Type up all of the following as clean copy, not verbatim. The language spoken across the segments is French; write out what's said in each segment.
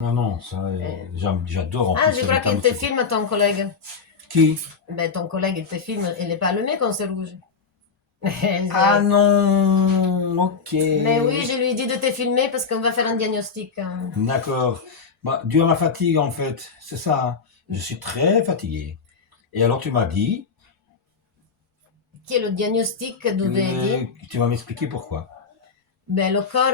Non, non, ça, j'adore en Ah, plus je ce crois qu'il réclame te ce coup. filme, ton collègue. Qui? Ben, ton collègue, il te filme. Il n'est pas allumé quand c'est rouge. Ah non, ok. Mais oui, je lui ai dit de te filmer parce qu'on va faire un diagnostic, hein. D'accord. Bah, dû à ma fatigue, en fait, c'est ça, hein. Je suis très fatigué. Et alors, tu m'as dit, Qui est le diagnostic devait dire. tu vas m'expliquer pourquoi. Ben, le corps,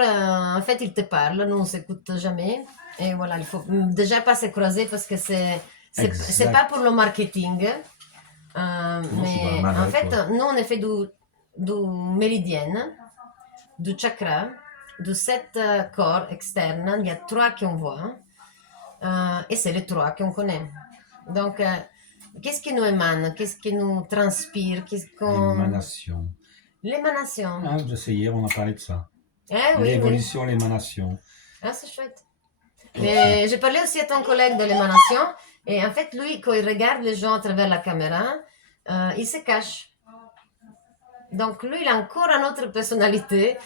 en fait, il te parle. Nous, on s'écoute jamais. Et voilà, il faut déjà pas se croiser parce que c'est pas Exact. pour le marketing. Non, je suis dans la Mais en marais, fait, quoi. nous, on est fait du méridienne, du chakra, de sept corps externes. Il y a trois qu'on voit. Et c'est les trois qu'on connaît. Donc, qu'est-ce qui nous émane? Qu'est-ce qui nous transpire? Qu'est-ce qu'on... L'émanation. L'émanation. Ah, je sais, hier, on a parlé de ça. Eh oui, oui. L'évolution, l'émanation. Ah, c'est chouette. Ok. Mais j'ai parlé aussi à ton collègue de l'émanation. Et en fait, lui, quand il regarde les gens à travers la caméra, il se cache. Donc, lui, il a encore une autre personnalité.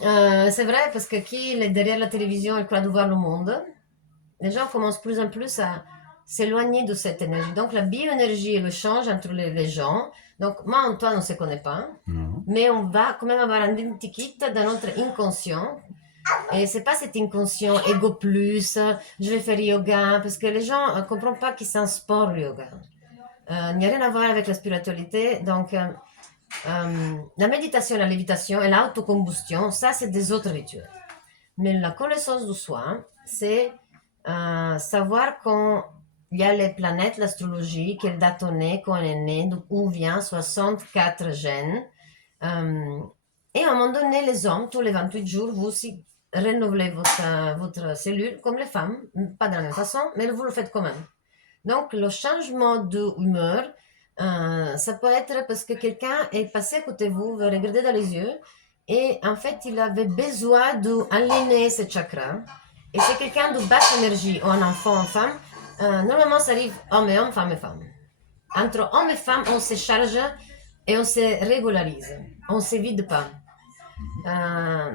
C'est vrai, parce que qui est derrière la télévision, il croit de voir le monde. Les gens commencent plus en plus à s'éloigner de cette énergie. Donc, la bioénergie et le change entre les gens. Donc, moi, Antoine, on ne se connaît pas. Non. Mais on va quand même avoir un identikit dans notre inconscient. Et c'est pas cet inconscient ego plus, je vais faire yoga, parce que les gens ne comprennent pas que c'est un sport le yoga. Il n'y a rien à voir avec la spiritualité. Donc, la méditation, la lévitation et l'autocombustion, ça, c'est des autres rituels. Mais la connaissance de soi, c'est savoir quand il y a les planètes, l'astrologie, quelle date on est, quand on est né, d'où vient 64 gènes. Euh, et à un moment donné, les hommes, tous les 28 jours, vous aussi renouvelez votre cellule, comme les femmes, pas de la même façon, mais vous le faites quand même. Donc, le changement d'humeur, ça peut être parce que quelqu'un est passé à côté de vous, vous regardez dans les yeux, et en fait, il avait besoin d'aligner ses chakras. Et c'est quelqu'un de basse énergie, ou un enfant, une femme. Normalement, ça arrive homme et homme, femme et femme. Entre hommes et femmes, on se charge et on se régularise. On ne se vide pas. Euh,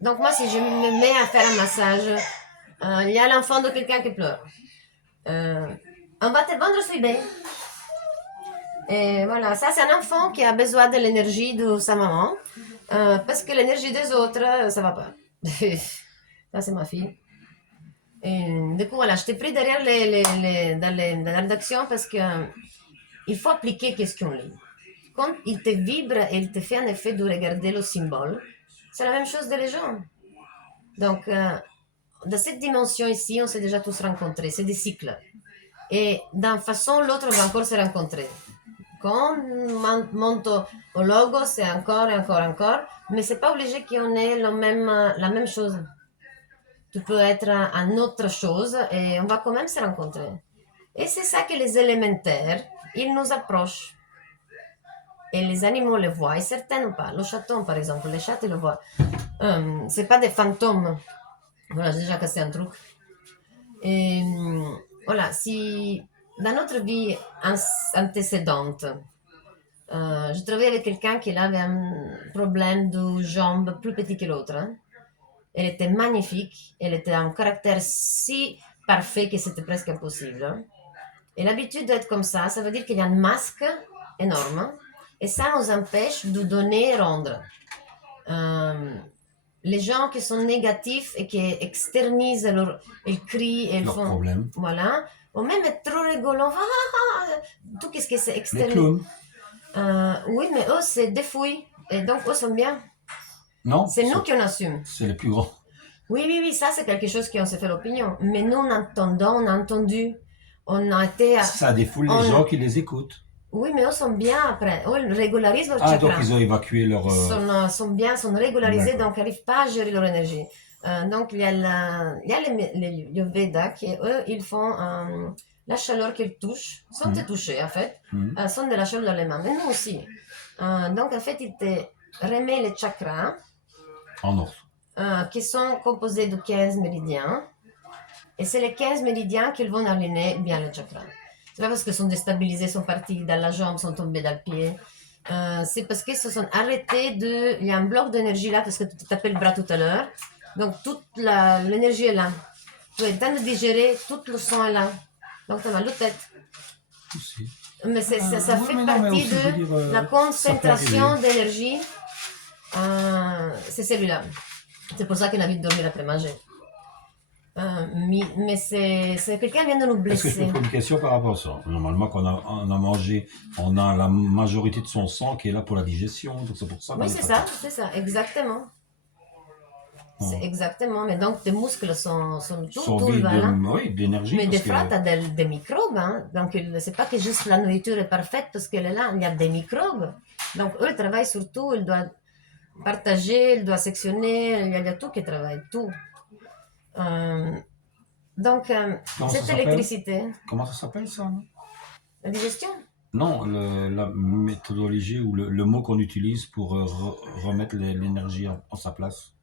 donc, moi, si je me mets à faire un massage, il y a l'enfant de quelqu'un qui pleure. Euh, on va te vendre sur eBay. Et voilà, ça c'est un enfant qui a besoin de l'énergie de sa maman, parce que l'énergie des autres, ça va pas. Ça c'est ma fille. Et du coup, voilà, je t'ai pris derrière dans la rédaction parce que il faut appliquer qu'est-ce qu'on lit. Quand il te vibre et il te fait un effet de regarder le symbole, c'est la même chose de les gens. Donc, dans cette dimension ici, on s'est déjà tous rencontrés, c'est des cycles. Et d'une façon ou l'autre, on va encore se rencontrer. Quand on monte au logo, c'est encore et encore et encore, mais c'est pas obligé qu'on ait la même chose. Tu peux être un autre chose et on va quand même se rencontrer. Et c'est ça que les élémentaires, ils nous approchent. Et les animaux le voient, et certains pas. Le chaton, par exemple, les chats, ils le voient. C'est pas des fantômes. Voilà, j'ai déjà cassé un truc. Et voilà, si dans notre vie antécédente, je travaillais avec quelqu'un qui avait un problème de jambe plus petit que l'autre, hein. Elle était magnifique, elle était un caractère si parfait que c'était presque impossible, hein. Et l'habitude d'être comme ça veut dire qu'il y a un masque énorme et ça nous empêche de donner et rendre. Euh, les gens qui sont négatifs et qui externisent ils crient et ils Leur font, problème. voilà, ou même être trop rigolant, tout ce que c'est Les externe. clowns. Oui, mais eux, c'est des fouilles. Et donc, eux sont bien. Non, C'est nous qui en assume. c'est les plus grands. Oui, oui, oui, ça, c'est quelque chose qui on s'est fait l'opinion. Mais nous, on entendons, on a entendu. On a été. Ça défoule les gens On... qui les écoutent. Oui, mais eux sont bien après. Eux, ils régularisent leur Ah, donc chakra. ils ont évacué leur... Ils sont bien, sont régularisés, D'accord. donc ils n'arrivent pas à gérer leur énergie. Donc, il y a les Veda qui, eux, ils font la chaleur qu'ils touchent, sans te toucher, en fait, sont de la chaleur dans les mains. Mais nous aussi. Donc, en fait, ils te remettent les chakras, En ordre. qui sont composés de 15 méridiens. Et c'est les 15 méridiens qui vont aligner bien les chakras. C'est pas parce qu'ils sont déstabilisés, sont partis dans la jambe, sont tombés dans le pied. C'est parce qu'ils se sont arrêtés de... Il y a un bloc d'énergie là, parce que tu t'appelles le bras tout à l'heure. Donc toute l'énergie est là. Tu es en train de digérer tout le sang est là. Donc tu as mal de tête. Aussi. Mais ça Oui, fait mais non, mais partie aussi, je veux de dire, la ça peut concentration arriver. d'énergie. C'est celui-là. C'est pour ça qu'il a envie de dormir après manger. Mais c'est quelqu'un qui vient de nous Est-ce que je peux blesser. te poser une question par rapport à ça? Normalement, quand on a mangé, on a la majorité de son sang qui est là pour la digestion, donc c'est pour ça qu'on Oui, est fatigué. c'est ça, exactement. C'est Bon. exactement. Mais donc, tes muscles sont tout Survie va de, là. oui, d'énergie, Mais des parce que fois, tu as des microbes. Hein. Donc, c'est pas que juste la nourriture est parfaite parce qu'elle est là. Il y a des microbes. Donc, eux, ils travaillent sur tout. Ils doivent partager, ils doivent sectionner. Il y a tout qui travaille, tout. Euh, donc, comment ça cette s'appelle? électricité, Comment ça s'appelle ça? Non, la digestion, non, la méthodologie ou le mot qu'on utilise pour remettre l'énergie en sa place.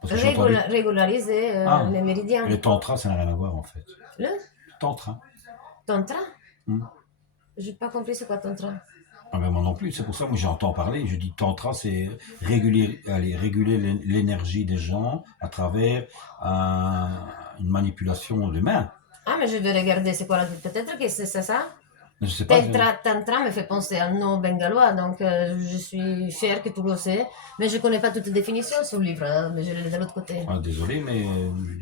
Parce que j'ai entendu. régulariser Ah, les et méridiens. le tantra, ça n'a rien à voir en fait. Le Tantra. tantra, Hmm. j'ai pas compris c'est quoi tantra. Ah ben moi non plus, c'est pour ça que moi j'entends parler. Je dis tantra, c'est réguler l'énergie des gens à travers une manipulation de main. Ah, mais je vais regarder c'est quoi la... Peut-être que c'est ça. Je sais pas. Tantra me fait penser à un nom bengalois, donc je suis fière que tu le sais. Mais je connais pas toutes les définitions sur le livre, hein, mais je l'ai de l'autre côté. Ah, désolé, mais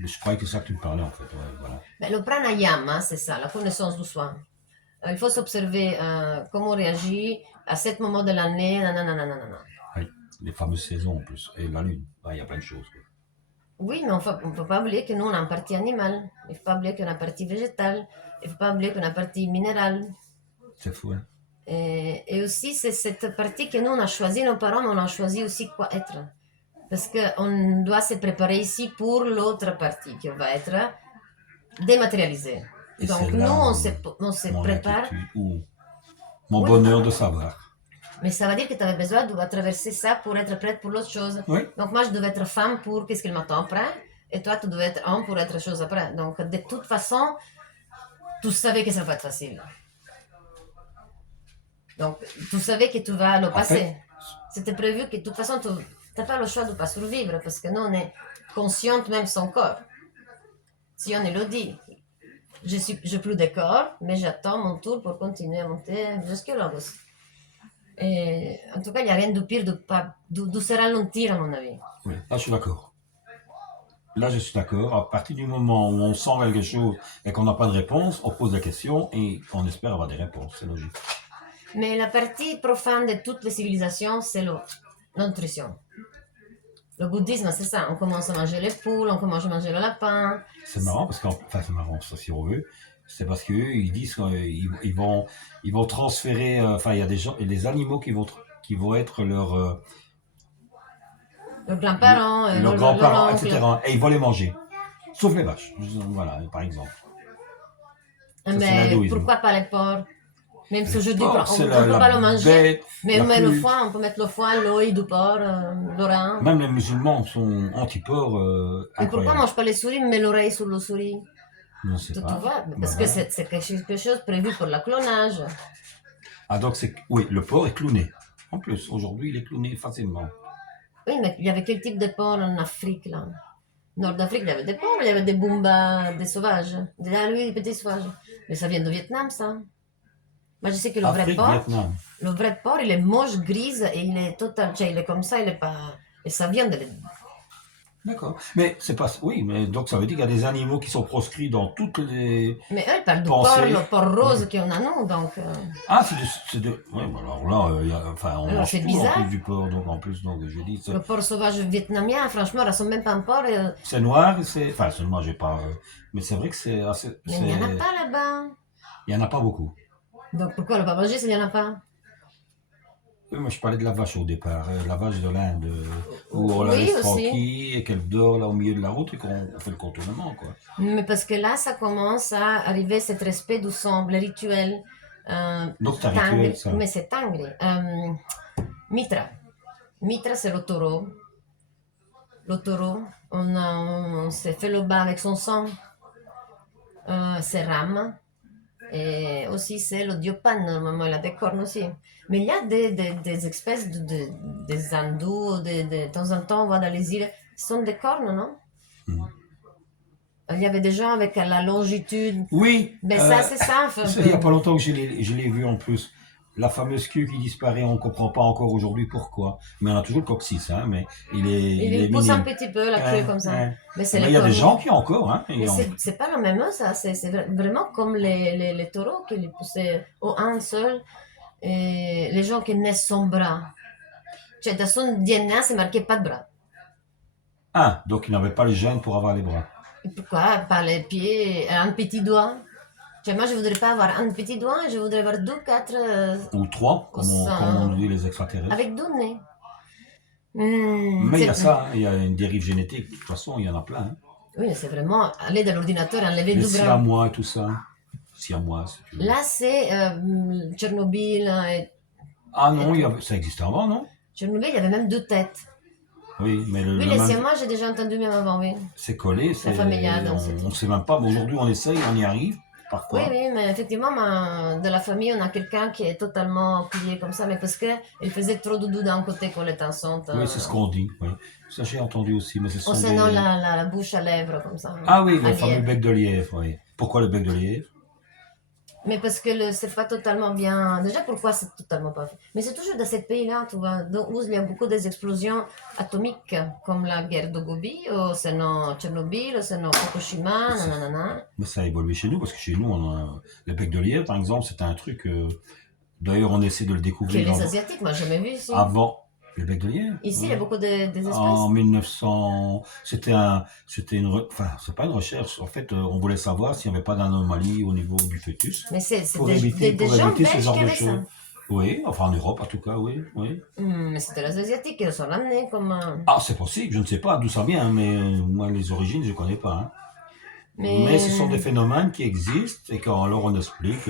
je croyais que c'est ça que tu me parlais en fait. Ouais, voilà. Mais le pranayama, c'est ça, la connaissance du soi. Il faut s'observer comment on réagit à ce moment de l'année. Nanana, nanana. Oui, les fameuses saisons en plus. Et la lune. Ah, il y a plein de choses, quoi. Oui, mais on ne faut pas oublier que nous, on a une partie animale. Il ne faut pas oublier qu'on a une partie végétale. Il ne faut pas oublier qu'on a une partie minérale. C'est fou, hein. Et aussi, c'est cette partie que nous, on a choisi, nos parents, mais on a choisi aussi quoi être. Parce qu'on doit se préparer ici pour l'autre partie qui va être dématérialisée. Et Donc, c'est nous, là on se mon prépare. inquiétude ou mon Oui, bonheur de savoir. mais ça veut dire que tu avais besoin de traverser ça pour être prête pour l'autre chose. Oui, Donc, moi, je devais être femme pour qu'est-ce qu'il m'attend après. Et toi, tu devais être homme pour être chose après. Donc, de toute façon, tu savais que ça va pas être facile. Donc, tu savais que tu vas le en fait, passer. C'était prévu que de toute façon, tu n'as pas le choix de ne pas survivre parce que nous, on est consciente même son corps. Si on le dit, je plus de corps, mais j'attends mon tour pour continuer à monter jusqu'à Lagos. Et en tout cas, il n'y a rien de pire de se ralentir, à mon avis. oui, là je suis d'accord. Là je suis d'accord. À partir du moment où on sent quelque chose et qu'on n'a pas de réponse, on pose la question et on espère avoir des réponses. C'est logique. Mais la partie profane de toutes les civilisations, c'est la nutrition. Le bouddhisme, c'est ça. On commence à manger les poules, on commence à manger le lapin. C'est marrant parce enfin c'est marrant ça si on veut. C'est parce qu'eux ils disent qu'ils vont transférer. Enfin il y a des gens et des animaux qui vont être Leurs grands-parents, leurs leur grands-parents, oncle. etc. Et ils vont les manger. Sauf les vaches. Voilà, par exemple. Ça c'est Mais l'hindouisme. pourquoi pas les porcs? Même Le si je dis porc, on c'est ne peut pas le manger, bête mais la le plus. foie, on peut mettre le foie, l'œil du porc, le rein. Même les musulmans sont anti-porc Et pourquoi on incroyables. mange pas les souris, mais l'oreille sur le souris? Je ne sais Tu pas. vois? Bah Parce que voilà. c'est quelque chose prévu pour le clonage. Ah donc c'est oui, le porc est clowné. En plus, aujourd'hui, il est clowné facilement. Oui, mais il y avait quel type de porc en Afrique, là? Nord d'Afrique, il y avait des porcs, il y avait des boombas, des sauvages. Des petits sauvages. Mais ça vient du Vietnam, ça. Moi, je sais que Afrique, Vietnam. le vrai porc, il est moche, grise, et il est total, il est comme ça, il est pas... Et ça vient de... D'accord. Mais c'est pas. Oui, mais donc ça veut dire qu'il y a des animaux qui sont proscrits dans toutes les Mais eux, ils parlent du porc, pensées. le porc rose qu'on a, nous, donc... Ah, ouais, bah alors là, enfin, on alors, mange c'est tout en plus bizarre. du porc, donc en plus, donc je dis, Le porc sauvage vietnamien, franchement, ça ressemble même pas à un porc, c'est noir, enfin, c'est noir, j'ai pas, mais c'est vrai que c'est assez, mais il n'y en a pas là-bas. il y en a pas beaucoup. Donc pourquoi ne pas manger s'il n'y en a pas? Oui, moi, je parlais de la vache au départ, la vache de l'Inde, où on la Oui, laisse aussi. tranquille et qu'elle dort là au milieu de la route et qu'on fait le contournement, quoi. Mais parce que là, ça commence à arriver cet respect du sang, le rituel. Donc c'est un Tangri, rituel, ça. mais c'est Tangri. Mitra. Mitra, c'est le taureau. Le taureau, on s'est fait le bain avec son sang. C'est Ram. Et aussi, c'est le dieu Pan, normalement, il a des cornes aussi. Mais il y a des espèces des hindous, de temps en temps, on va dans les îles, ce sont des cornes, non? Mhm. Il y avait des gens avec la longitude. Oui, Mais ça, c'est ça, un ça, il n'y a peu. pas longtemps que je l'ai vu en plus. La fameuse queue qui disparaît, on ne comprend pas encore aujourd'hui pourquoi. Mais on a toujours le coccyx, hein, mais il est Il pousse un minime. petit peu la queue comme ça. Hein. Mais c'est Mais les il y a des gens corniers. qui ont encore, hein. Mais c'est pas la même ça. C'est vraiment comme les taureaux qui les poussaient au un seul. Et les gens qui naissent sans bras. Cioè, da son DNA, c'est marqué pas de bras. Ah, donc ils n'avaient pas le gène pour avoir les bras. Et pourquoi? Pas les pieds, un petit doigt. Cioè, moi, je voudrais pas avoir un petit doigt, je voudrais avoir deux, quatre Ou trois, comme on dit les extraterrestres. avec deux nez. Mais il y a ça, hein, il y a une dérive génétique. De toute façon, il y en a plein. Hein. Oui, c'est vraiment aller dans l'ordinateur et enlever Les deux bras. siamois et tout ça. Siamois, si tu veux. Là, c'est Tchernobyl. Ah non, ça existait avant, non? Tchernobyl, il y avait même deux têtes. Oui, mais Oui, le les même, Siamois, j'ai déjà entendu même avant, oui. c'est collé, La famille Adam, on ne sait même pas. Mais aujourd'hui, on essaye, on y arrive, Oui, parfois. oui, mais effectivement, de la famille, on a quelqu'un qui est totalement plié comme ça, mais parce qu'il faisait trop doudou d'un côté quand elle était enceinte. Oui, c'est ce qu'on dit. Oui. Ça, j'ai entendu aussi, mais ce En sont serrant des... la bouche à lèvres, comme ça. Ah oui, À le fameux lièvre. bec de lièvre, oui. Pourquoi le bec de lièvre? Mais parce que c'est pas totalement bien. Déjà, pourquoi c'est totalement pas fait? Mais c'est toujours dans ce pays-là, tu vois, où il y a beaucoup des explosions atomiques, comme la guerre de Gobi, ou sinon Tchernobyl, ou sinon Fukushima, nanana. Mais ça a évolué chez nous, parce que chez nous, le bec de lièvre, par exemple, c'était un truc... d'ailleurs, on essaie de le Que découvrir les Asiatiques, moi, j'ai jamais vu ici. avant... Le bec de lièvre? Ici, il y Oui. a beaucoup des espèces. En 1900, enfin, c'est pas une recherche. En fait, on voulait savoir s'il n'y avait pas d'anomalie au niveau du fœtus Mais c'est pour éviter, des pour gens éviter ce belges genre qui de avaient ça. choses. Oui, enfin en Europe en tout cas, oui, oui. Mais c'était les Asiatiques qui le sont ramenés comme. Ah, c'est possible, je ne sais pas d'où ça vient, mais moi les origines, je ne connais pas. Hein. Mais ce sont des Mais phénomènes qui existent et qu'alors on explique,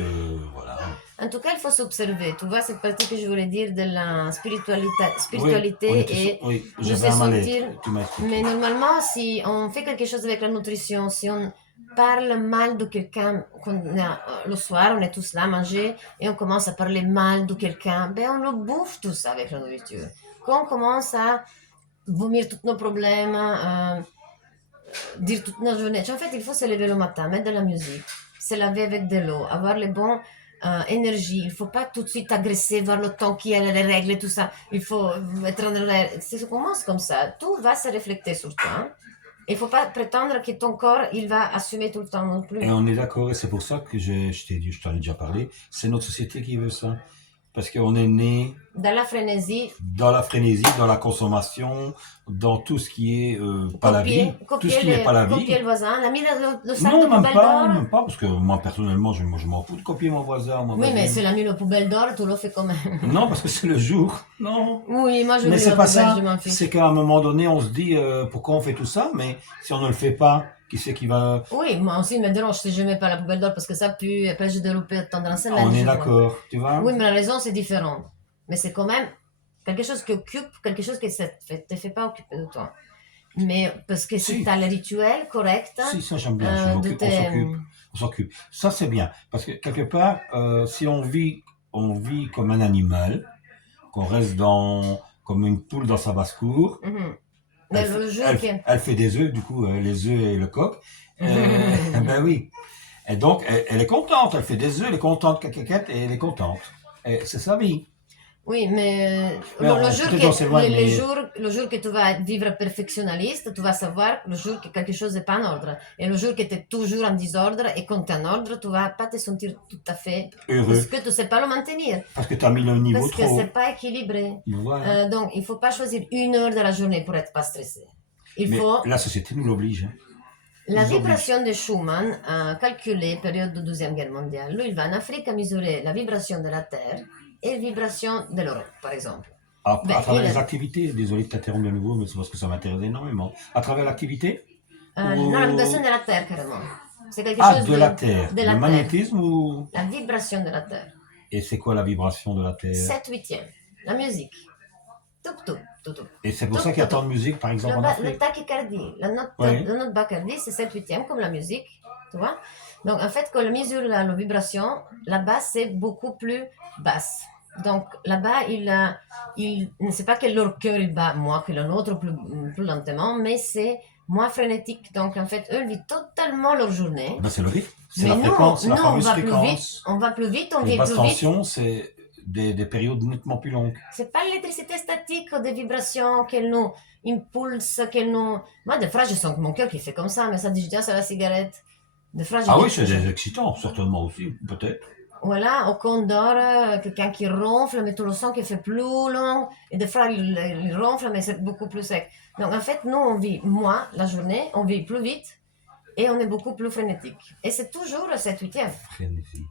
voilà. en tout cas, il faut s'observer. Tu vois, cette partie que je voulais dire de la Oui, on était spiritualité et oui, de j'avais se un mal-être, sentir. tu m'as expliqué. Mais normalement, si on fait quelque chose avec la nutrition, si on parle mal de quelqu'un, le soir, on est tous là à manger et on commence à parler mal de quelqu'un, ben on le bouffe tout ça avec la nourriture. Quand on commence à vomir tous nos problèmes, dire toute la journée. Cioè, en fait, il faut se lever le matin, mettre de la musique, se laver avec de l'eau, avoir les bonnes énergies. Il faut pas tout de suite agresser, voir le temps qu'il y a les règles et tout ça. Il faut être dans l'air. Si ça commence comme ça, tout va se refléter sur toi. Hein. Il faut pas prétendre que ton corps, il va assumer tout le temps non plus. Et on est d'accord, et c'est pour ça que je t'ai dit, je t'en ai déjà parlé, c'est notre société qui veut ça. Parce qu'on est né Dans la frénésie, dans la frénésie, dans la consommation, dans tout ce qui est pas la vie, tout ce qui n'est pas la copier vie. le voisin, on a mis le sac Non, de poubelle d'or. même pas, parce que moi personnellement, je m'en fous de copier mon voisin, ma Oui, mais voisine. si on a mis le poubelle d'or, tu le fais quand même. Non, parce que c'est le jour. Non. Oui, moi je Mais voulais c'est la pas poubelle, ça. je m'en fiche. C'est qu'à un moment donné, on se dit pourquoi on fait tout ça, mais si on ne le fait pas, qui c'est qui va. Oui, moi aussi, il me dérange si je mets pas la poubelle d'or parce que ça pue, et après j'ai développé pendant la semaine. On est je crois. d'accord, tu vois. Oui, mais la raison, c'est différent. Mais c'est quand même quelque chose qui occupe, quelque chose qui ne te fait pas occuper de toi. Mais parce que si Si. tu as le rituel correct, Si, ça j'aime bien. Je de m'occupe, on s'occupe. Ça c'est bien, parce que quelque part, si on vit comme un animal, qu'on reste comme une poule dans sa basse-cour. Mhm. Mais le jour qui... Elle fait des œufs, du coup, les œufs et le coq. Ben oui. Et donc, elle est contente, elle fait des œufs, elle est contente, cacaquette, et elle est contente. Et c'est sa vie. Oui, mais Mais peut-être on s'éloigne, mais- le jour que tu vas vivre perfectionnaliste, tu vas savoir le jour que quelque chose n'est pas en ordre. Et le jour que tu es toujours en désordre et quand tu es en ordre, tu vas pas te sentir tout à fait Heureux. parce que tu ne sais pas le maintenir. Parce que tu as mis le niveau Parce que trop haut. c'est pas équilibré. Voilà. Donc, il faut pas choisir une heure de la journée pour être pas stressé. Il Mais faut la société nous l'oblige. Hein. la Ils vibration de Schumann a calculé période de Deuxième Guerre mondiale. Lui, il va en Afrique à mesurer la vibration de la Terre et la vibration de l'Europe, par exemple. À Ben, travers il les a- activités, désolé de t'interrompre de nouveau, mais c'est parce que ça m'intéresse énormément. À travers l'activité Non, la vibration de la Terre, carrément. C'est quelque Ah, chose de la Terre. de Le la Terre. magnétisme ou... La vibration de la Terre. Et c'est quoi la vibration de la Terre? 7/8. La musique. Tout, tout, tout, tout. Et c'est pour Tout, ça qu'il y a tout, tant de musique, par exemple, en Le Afrique. tachycardie, Oui. la note bacardie, c'est 7/8 comme la musique, tu vois. Donc, en fait, quand on mesure la vibration, la basse, c'est beaucoup plus basse. Donc, là-bas, c'est pas que leur cœur il bat moins que le nôtre plus lentement, mais c'est moins frénétique. Donc, en fait, eux, ils vivent totalement leur journée. Ben, c'est le rythme, c'est Mais la nous, fréquence, c'est la nous, on fameuse va plus vite, fréquence. on va plus vite, on Les vit basses plus vite. tensions, c'est des périodes nettement plus longues. C'est pas l'électricité statique ou des vibrations qu'elle nous impulse, qu'elle nous... Moi, des fois, je sens que mon cœur qui fait comme ça, mais ça dit, je dis, c'est la cigarette. Des fois, Ah oui, c'est des excitants, certainement aussi, peut-être. Voilà, au condor, quelqu'un qui ronfle, mais tu le sens qui fait plus long. Et des fois, il ronfle, mais c'est beaucoup plus sec. Donc, en fait, nous, on vit moins la journée, on vit plus vite et on est beaucoup plus frénétique. Et c'est toujours cette huitième. Frénésie.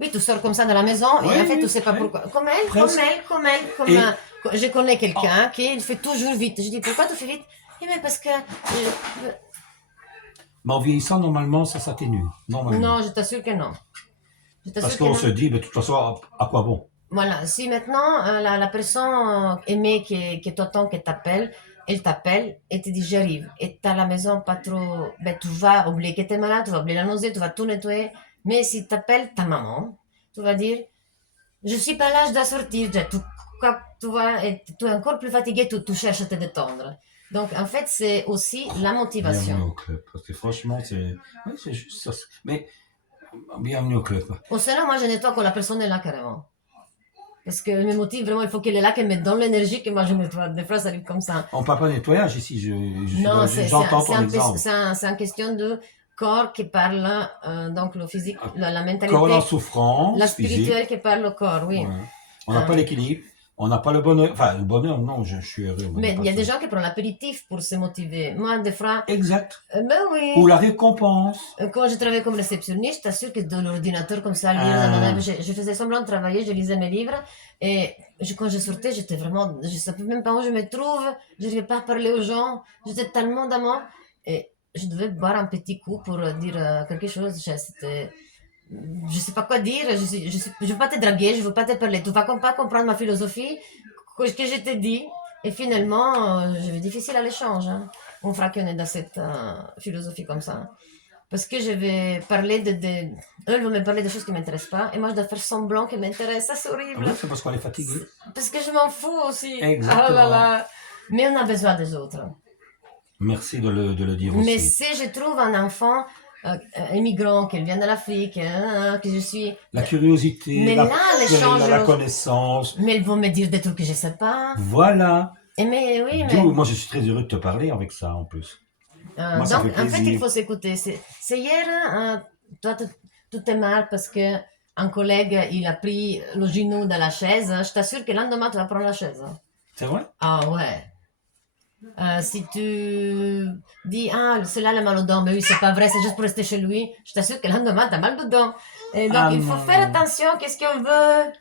Oui, tu sors comme ça de la maison et Oui, en fait, oui, tu sais pas oui. pourquoi. Comme elle, Presque. comme Et- je connais quelqu'un qui il fait toujours vite. Je dis, pourquoi tu fais vite? Eh bien, parce que... Mais en vieillissant, normalement, ça s'atténue. Normalement. Non, je t'assure que non. Je Parce t'assure que qu'on non. se dit, mais de toute façon, à quoi bon? Voilà, si maintenant la personne aimée que t'entend, qui t'appelle, elle t'appelle et te dit j'arrive. Et t'as la maison pas trop... Ben, tu vas oublier que t'es malade, tu vas oublier la nausée, tu vas tout nettoyer. Mais si t'appelles ta maman, tu vas dire je suis pas là, je dois sortir. Tu vois, et tu es encore plus fatigué, tu cherches à te détendre. Donc en fait, c'est aussi la Bienvenue motivation. au club. Parce que franchement, oui, c'est juste ça. Mais bienvenue au club. Ou sinon, moi je nettoie quand la personne est là carrément. Parce que me motive vraiment, il faut qu'elle est là, qu'elle me donne l'énergie que moi je nettoie. Des fois, ça arrive comme ça. On parle pas de nettoyage ici. Non, J'entends ton exemple. c'est une question de corps qui parle, donc le physique, la mentalité, Corps en souffrance, la physique. spirituelle qui parle au corps, oui. Ouais. On n'a pas l'équilibre. On n'a pas le bonheur. Enfin, le bonheur, non, je suis heureux. Mais il y a des gens qui prennent l'apéritif pour se motiver. Moi, des fois, Exact. ben oui. Ou la récompense. Quand je travaillais comme réceptionniste, je t'assure que dans l'ordinateur comme ça, je faisais semblant de travailler, je lisais mes livres et quand je sortais, j'étais vraiment, je ne savais même pas où je me trouve, je n'arrivais pas à parler aux gens, j'étais tellement dans moi et je devais boire un petit coup pour dire quelque chose. C'était, je sais pas quoi dire, je veux pas te draguer, je veux pas te parler, tu vas pas comprendre ma philosophie, que je t'ai dit. Et finalement, j'avais difficile à l'échange. Hein. On fera qu'on est dans cette philosophie comme ça. Parce que je vais parler eux vont me parler de choses qui ne m'intéressent pas, et moi je dois faire semblant qu'elles m'intéressent. Ça, c'est horrible. Oui, c'est parce qu'on est fatigué. Parce que je m'en fous aussi. Exactement. Ah là là. Mais on a besoin des autres. Merci de le dire aussi. Mais si je trouve un enfant immigrant, qui vient de l'Afrique, que je suis... La curiosité, Mais là, l'échange... la connaissance. Mais ils vont me dire des trucs que je ne sais pas. Voilà. Et mais oui, mais... D'où, moi, je suis très heureux de te parler avec ça, en plus. Moi, ça donc, fait en fait, plaisir. il faut s'écouter. C'est hier, toi, tu t'es mal parce que un collègue, il a pris le genou de la chaise. Je t'assure que le lendemain, tu vas prendre la chaise. C'est vrai? Ah ouais. Si tu dis, ah, celui-là, il a mal au dos, mais oui, c'est pas vrai, c'est juste pour rester chez lui, je t'assure que le lendemain, t'as mal au dos. Et donc, il faut faire attention, qu'est-ce qu'on veut,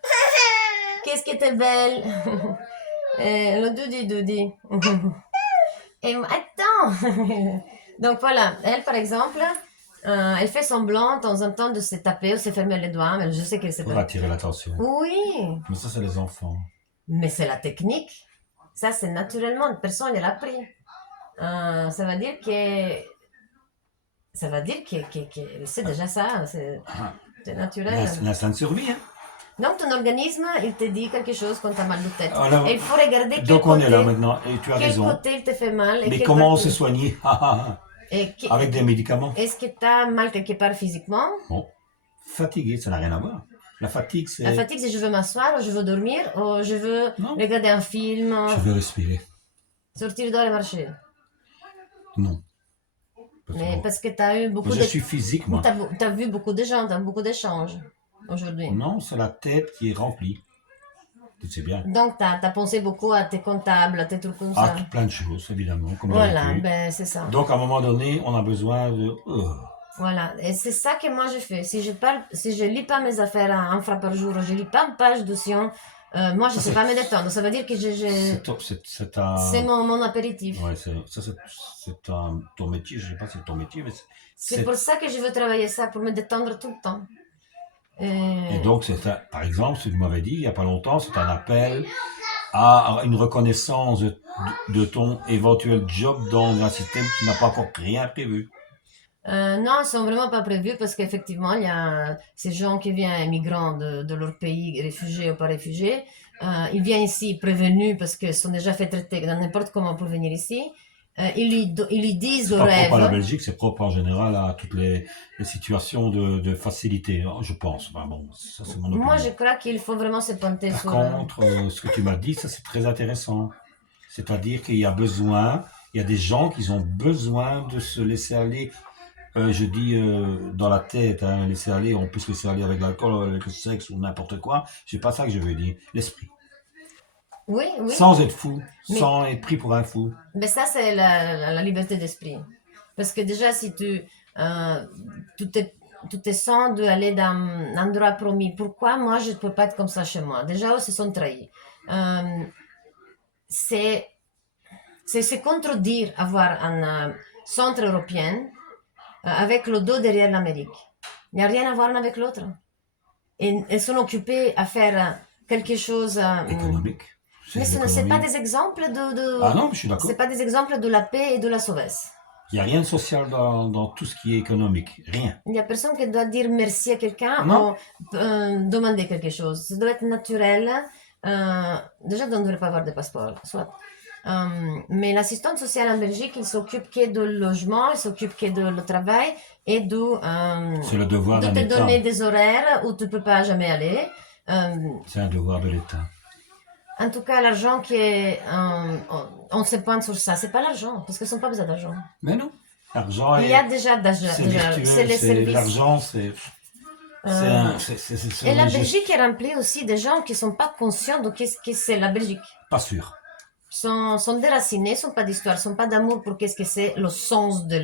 qu'est-ce qui était belle. Et le doudi. Et attends. Donc voilà, elle, par exemple, elle fait semblant de temps en temps de se taper ou se fermer les doigts, mais je sais qu'elle sait Pour pas. attirer l'attention. Oui, Mais ça, c'est les enfants. mais c'est la technique. Ça, c'est naturellement, personne ne l'a appris. Ça veut dire que... Ça veut dire que c'est déjà ça, c'est naturel. L'instinct de survie, hein? Donc ton organisme, il te dit quelque chose quand tu as mal de tête. Alors, et il faut regarder donc on est là maintenant, et tu as quel raison. côté il te fait mal. Et Mais quel comment on partie. se soigner? Et Avec des médicaments? Est-ce que tu as mal quelque part physiquement? Bon, fatigué, ça n'a rien à voir. La fatigue, La c'est... fatigue, c'est je veux m'asseoir, ou je veux dormir, ou je veux Non. regarder un film, Je veux respirer. sortir dehors et marcher. Non. Parce Mais que parce que tu as eu beaucoup je suis physique, moi. Tu as vu beaucoup de gens, tu as beaucoup d'échanges aujourd'hui. Non, c'est la tête qui est remplie. Tu sais bien. Donc, tu as pensé beaucoup à tes comptables, à tes trucs comme Ah, ça. plein de choses, évidemment, comme Voilà, d'habitude. ben c'est ça. Donc, à un moment donné, on a besoin de... Voilà, et c'est ça que moi je fais. Si je lis pas mes affaires un fois par jour, je lis pas une page de Sion, moi je sais pas me détendre. Ça veut dire que c'est mon apéritif. Ouais, c'est ton métier. Je sais pas si c'est ton métier, mais c'est pour ça que je veux travailler ça, pour me détendre tout le temps. Et donc, par exemple, ce que tu m'avais dit il n'y a pas longtemps, c'est un appel à une reconnaissance de ton éventuel job dans un système qui n'a pas encore rien prévu. Non, ils sont vraiment pas prévus parce qu'effectivement, il y a ces gens qui viennent migrants de leur pays, réfugiés ou pas réfugiés. Ils viennent ici prévenus parce qu'ils sont déjà fait traiter dans n'importe comment pour venir ici. ils lui disent C'est au pas propre à la rêve. Belgique, c'est propre en général à toutes les situations de facilité, je pense. Enfin bon, ça c'est mon Moi, je opinion. crois qu'il faut vraiment se pointer Par sur... contre, ce que tu m'as dit, ça c'est très intéressant. C'est-à-dire qu'il y a besoin, il y a des gens qui ont besoin de se laisser aller. Je dis dans la tête, hein, laisser aller, on peut se laisser aller avec l'alcool, avec le sexe ou n'importe quoi. C'est pas ça que je veux dire. L'esprit. Oui, oui, Sans être fou, mais, sans être pris pour un fou. mais ça, c'est la liberté d'esprit. Parce que déjà, si euh, tu te, tu te sens d'aller dans un endroit promis, pourquoi moi, je ne peux pas être comme ça chez moi? Déjà, eux se sont trahis. Euh, c'est c'est se contredire avoir un centre européen avec le dos derrière l'Amérique. Il n'y a rien à voir l'un avec l'autre. Et elles sont occupées à faire quelque chose. Économique. Mais C'est ce n'est pas l'économie. des exemples Ah non, je suis c'est d'accord. pas des exemples de la paix et de la sauvesse. Il n'y a rien de social dans tout ce qui est économique. Rien. Il n'y a personne qui doit dire merci à quelqu'un Non. ou demander quelque chose. Ça doit être naturel. Déjà, on ne devrait pas avoir de passeport, soit. Mais l'assistante sociale en Belgique, il s'occupe que du logement, il s'occupe que du travail et C'est le devoir de d'un te État. donner des horaires où tu ne peux pas jamais aller. C'est un devoir de l'État. En tout cas, l'argent qui est... on se pointe sur ça. C'est pas l'argent, parce qu'ils n'ont pas besoin d'argent. Mais non. L'argent Il y a est, déjà d'argent. c'est C'est virtuel. les C'est services. l'argent, c'est Et la juste Belgique est remplie aussi de gens qui ne sont pas conscients de qu'est-ce que c'est la Belgique. pas sûr. Sont déracinés, sont pas d'histoire, sont pas d'amour pour qu'est-ce que c'est le sens de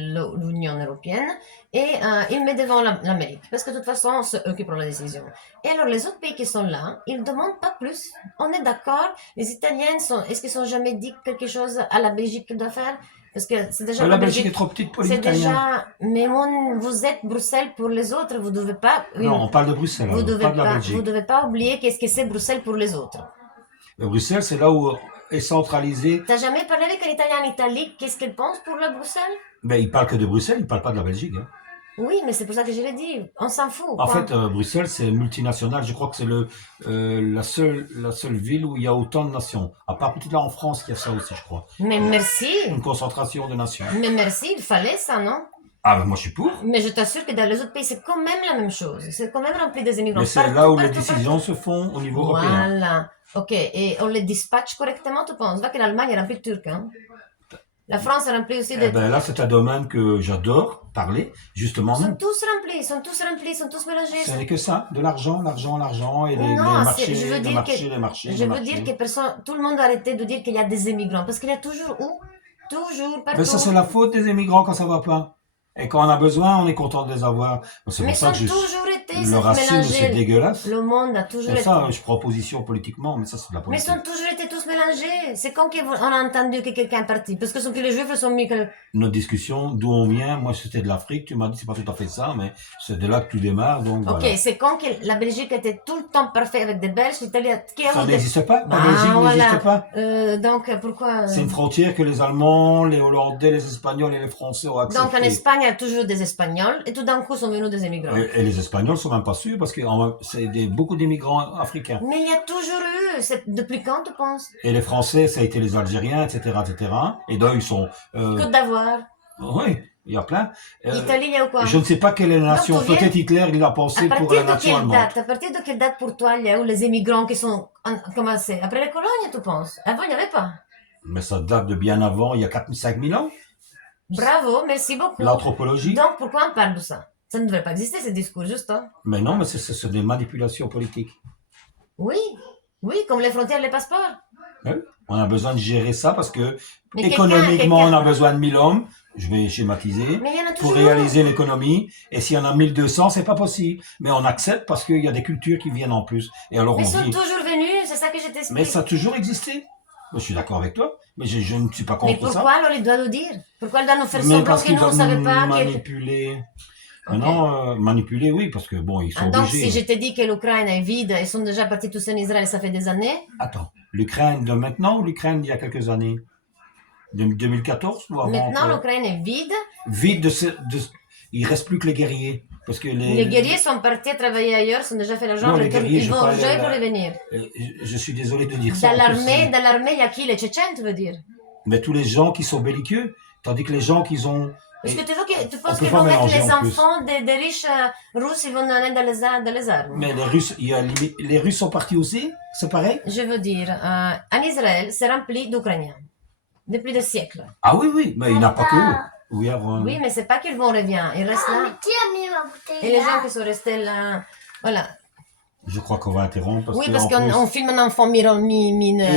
l'Union européenne. Et ils mettent devant l'Amérique. Parce que de toute façon, c'est eux qui prennent la décision. Et alors, les autres pays qui sont là, ils ne demandent pas plus. On est d'accord. Les Italiens est-ce qu'ils ont jamais dit quelque chose à la Belgique qu'ils doivent faire? Parce que c'est déjà La Belgique est trop petite pour les c'est Italiens. déjà, mais vous êtes Bruxelles pour les autres, vous devez pas, Non, on parle de Bruxelles, vous alors, devez pas de la pas, Belgique. vous devez pas oublier qu'est-ce que c'est Bruxelles pour les autres. Bruxelles, c'est là où est centralisé. T'as jamais parlé avec un Italien en Italie, qu'est-ce qu'il pense pour la Bruxelles? Mais il parle que de Bruxelles, il parle pas de la Belgique. Hein. Oui, mais c'est pour ça que je l'ai dit, on s'en fout. En quoi. fait, Bruxelles, c'est multinational. Je crois que c'est la seule ville où il y a autant de nations. À part peut-être là en France, qu'il y a ça aussi, je crois. Mais merci, Une concentration de nations. mais merci, il fallait ça, non? Ah, ben moi, je suis pour. Mais je t'assure que dans les autres pays, c'est quand même la même chose. C'est quand même rempli des immigrants. Mais c'est Partout, là où les partout, décisions partout. se font au niveau européen. Voilà. Ok, et on les dispatche correctement, tu penses? Va que l'Allemagne est remplie de Turcs, hein? La France est remplie aussi de... Eh ben là, c'est un domaine que j'adore parler. Justement, Ils sont non. tous remplis, ils sont tous remplis, ils sont tous mélangés. Ce n'est que ça, de l'argent, l'argent, l'argent, et les Non, marchés, je veux les dire marchés, que, les marchés, je les veux marchés. dire que personne, tout le monde a arrêté de dire qu'il y a des immigrants, parce qu'il y a toujours où? Toujours, Mais partout. ça, c'est la faute des émigrants quand ça va pas. Et quand on a besoin, on est content de les avoir. C'est Mais pour ils ça ont que toujours été le racisme, c'est mélangés. dégueulasse. Le monde a toujours Et été. ça, je prends position politiquement, mais ça, c'est de la Mais ils politique. ont toujours été tous mélangés. C'est quand on a entendu que quelqu'un est parti. Parce que sont que les juifs sont mis que... Notre discussion, d'où on vient, moi, c'était de l'Afrique. Tu m'as dit, c'est pas tout à fait ça, mais c'est de là que tout démarre, donc Ok, voilà. c'est quand que la Belgique était tout le temps parfait avec des Belges, l'Italie qui Ça ont des... n'existe pas. La Bah, Belgique voilà. n'existe pas. Donc, pourquoi... C'est une frontière que les Allemands, les Hollandais, les Espagnols et les Français ont acceptée. Donc, en Espagne, il y a toujours des Espagnols, et tout d'un coup, sont venus des immigrants. Et les Espagnols sont même pas sûrs parce que c'est beaucoup d'immigrants africains. Mais il y a toujours eu, depuis quand, tu penses? Et les Français, ça a été les Algériens, etc., etc. Et donc, ils sont... Côte d'Ivoire, oui, il y a plein. Italie, il y a ou quoi? Je ne sais pas quelle est la nation. tu viens- Peut-être Hitler, il a À pensé pour partir la de nation quelle allemande. date? À partir de quelle date pour toi, il y a eu les immigrants qui sont commencés? Après les colonies, tu penses? Avant, il n'y avait pas. Mais ça date de bien avant, il y a 5 000 ans. Bravo, merci beaucoup. L'anthropologie. Donc, pourquoi on parle de ça? Ça ne devrait pas exister, ce discours, juste, hein? Mais non, mais c'est des manipulations politiques. Oui, oui, comme les frontières, les passeports. Oui. On a besoin de gérer ça parce que Mais économiquement, on quelqu'un- a besoin de 1000 hommes. Je vais schématiser. Mais il y en a Pour toujours. réaliser l'économie. Et s'il y en a 1200, c'est pas possible. Mais on accepte parce qu'il y a des cultures qui viennent en plus. Et alors Mais on ils sont dit, toujours venus, c'est ça que je t'explique. mais ça a toujours existé. Moi, je suis d'accord avec toi, mais je ne suis pas Mais contre ça. pourquoi alors il doit nous dire? Pourquoi il doit nous faire Mais semblant parce que qu'ils nous, on ne doivent savait nous pas que... manipuler. Ok. Maintenant, manipuler, oui, parce que bon, ils sont Donc, obligés. si je te dis que l'Ukraine est vide, ils sont déjà partis tous en Israël, ça fait des années. Attends, l'Ukraine de maintenant ou l'Ukraine d'il y a quelques années? De 2014 ou avant? Maintenant, encore l'Ukraine est vide. Vide il reste plus que les guerriers. Parce que Les guerriers sont partis travailler ailleurs, ils ont déjà fait l'argent, Non, les guerriers, ils je vont parle jamais de pour la- revenir. Je suis désolé de dire ça. Dans en plus, l'armée, il y a qui? Les Tchétchènes, tu veux dire? Mais tous les gens qui sont belliqueux, tandis que les gens qui ont... Parce que tu On penses peut qu'ils pas vont mettre mélanger les en plus. enfants des riches russes, ils vont donner dans les armes. Mais les Russes, les Russes sont partis aussi, c'est pareil? Je veux dire, en Israël, c'est rempli d'Ukrainiens depuis des siècles. Ah oui, oui, mais il n'y en a pas que eux. Oui, avant... Oui, mais c'est pas qu'ils vont revenir, ils restent là. Mais qui a mis ma bouteille Et les là? gens qui sont restés là, voilà. Je crois qu'on va interrompre parce Oui, que parce en plus- qu'on filme un enfant mineur.